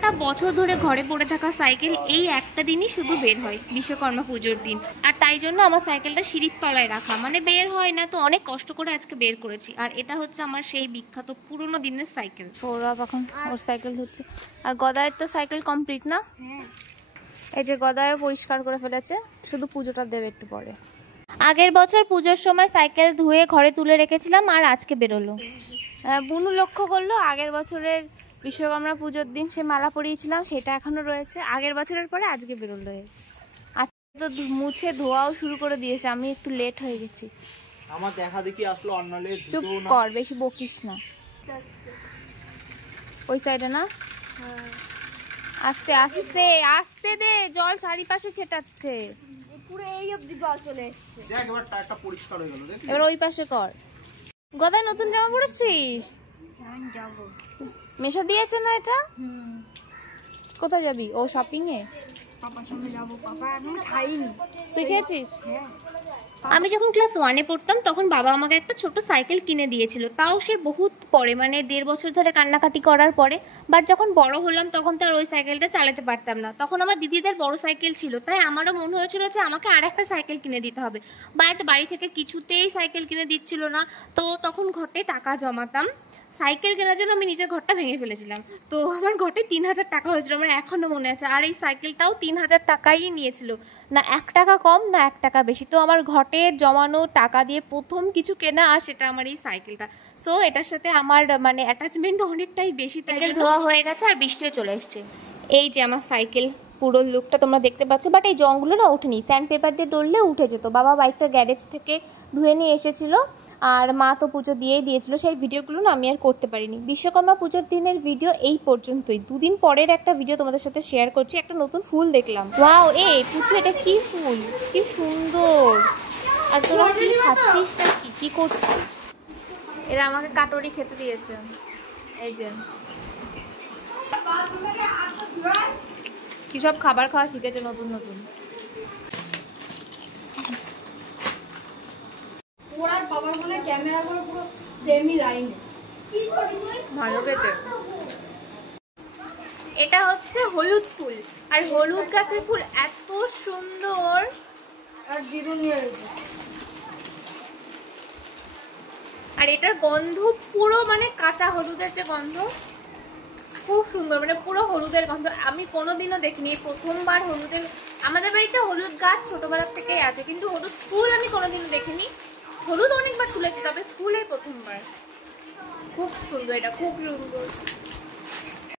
সারাটা বছর ধরে ঘরে পড়ে থাকা সাইকেল এই একটা দিনই শুধু বের হয়, বিশ্বকর্মা পুজোর দিন। আর তাই জন্য আমার সাইকেলটা সিঁড়ির তলায় রাখা, মানে বের হয় না, তো অনেক কষ্ট করে আজকে বের করেছি। আর এটা হচ্ছে আমার সেই বিখ্যাত পুরোনো দিনের সাইকেল। সৌরভ এখন ওর সাইকেল হচ্ছে। আর গদায়ের তো সাইকেল কমপ্লিট না? এই যে গদায়ও পরিষ্কার করে ফেলেছে, শুধু পুজোটা দেবে একটু পরে। আগের বছর পুজোর সময় সাইকেল ধুয়ে ঘরে তুলে রেখেছিলাম, আর আজকে বেরোলো। বুনু লক্ষ্য করলো আগের বছরের বিশ্বকর্মা পুজোর দিন সে মালা পরিয়েছিলাম, সেটা এখনো রয়েছে। আগের বছরের পরে আজকে বেরোলো। আজকে তো মুছে ধোয়াও শুরু করে দিয়েছে, আমি একটু লেট হয়ে গেছি। আমার দেখা দেখি আসলো অন্যলে। চুপ কর, বেশি বকিস না। ওই সাইডে না, আস্তে আস্তে আস্তে দে, জল চারিপাশে ছেটাচ্ছে। পুরো এই অবধি জল চলে এসেছে। দেখ এবার টায়ারটা পরিষ্কার হয়ে গেল। দেখ এবার ওই পাশে কর। গদায় নতুন জামা পরেছিস? যাবো। মেশো দিয়েছে না এটা? কোথায় যাবি? ও শপিং এ? পাপার সঙ্গে যাবো। পাপা এখন খাইনি। তুই খেয়েছিস? হ্যাঁ। আমি যখন ক্লাস 1-এ পড়তাম তখন বাবা আমাকে একটা ছোট সাইকেল কিনে দিয়েছিল, তাও সে বহুত পরে, মানে 1.5 বছর ধরে কান্নাকাটি করার পরে। বাট যখন বড় হলাম তখন তো আর ওই সাইকেলটা চালাতে পারতাম না। তখন আমার দিদিদের বড় সাইকেল ছিল, তাই আমারও মনে হয়েছিল যে আমাকে আর একটা সাইকেল কিনে দিতে হবে। বাট বাড়ি থেকে কিছুতেই সাইকেল কিনে দিচ্ছিল না। তো তখন ঘরে টাকা জমাতাম সাইকেল কেনার জন্য। আমি নিজের ঘরটা ভেঙে ফেলেছিলাম, তো আমার ঘরে 3000 টাকা হয়েছিল, আমার এখনও মনে আছে। আর এই সাইকেলটাও 3000 টাকাই নিয়েছিল, না 1 টাকা কম না 1 টাকা বেশি। তো আমার ঘটে জমানো টাকা দিয়ে প্রথম কিছু কেনা, আর সেটা আমার এই সাইকেলটা। সো এটার সাথে আমার মানে অ্যাটাচমেন্ট অনেকটাই বেশি। সাইকেল ধোয়া হয়ে গেছে আর বৃষ্টিও চলে এসছে। এই যে আমার সাইকেল পুরো লুকটা তোমরা দেখতে পাচ্ছ। বাট এই জংগুলো না ওঠেনি, স্যান্ড পেপার দিয়ে ডললে উঠে যেত। বাবা বাইকটা গ্যারেজ থেকে ধুয়ে নিয়ে এসেছিল, আর মা তো পুজো দিয়েই দিয়েছিল। সেই ভিডিওগুলো না আমি আর করতে পারিনি। বিশ্বকর্মা পুজোর দিনের ভিডিও এই পর্যন্তই। 2 দিন পরের একটা ভিডিও তোমাদের সাথে শেয়ার করছি। একটা নতুন ফুল দেখলাম। ওয়াও, পুচু এটা কি ফুল, কি সুন্দর। আর তোরা কি খাচ্ছিস না কি করছিস? এরা আমাকে কাটরি খেতে দিয়েছে। এই যে কি সব খাবার খাওয়া শিখেছে নতুন নতুন। ওরার বাবার মনে ক্যামেরাগুলো পুরো সেমি লাইনে। কি করবি তুই? ভালো খেতে। এটা হচ্ছে হলুদ ফুল, আর হলুদ গাছের ফুল এত সুন্দর। আর দিদু নিয়ে এসেছে। আর এটার গন্ধ পুরো মানে কাঁচা হলুদের যে গন্ধ, খুব সুন্দর, মানে পুরো হলুদের গন্ধ। আমি কোনোদিনও দেখিনি, প্রথমবার হলুদের। আমাদের বাড়িতে হলুদ গাছ ছোটবেলার থেকেই আছে, কিন্তু হলুদ ফুল আমি কোনোদিনও দেখিনি। হলুদ অনেকবার তুলেছি, তবে ফুলের প্রথমবার। খুব সুন্দর, এটা খুব সুন্দর।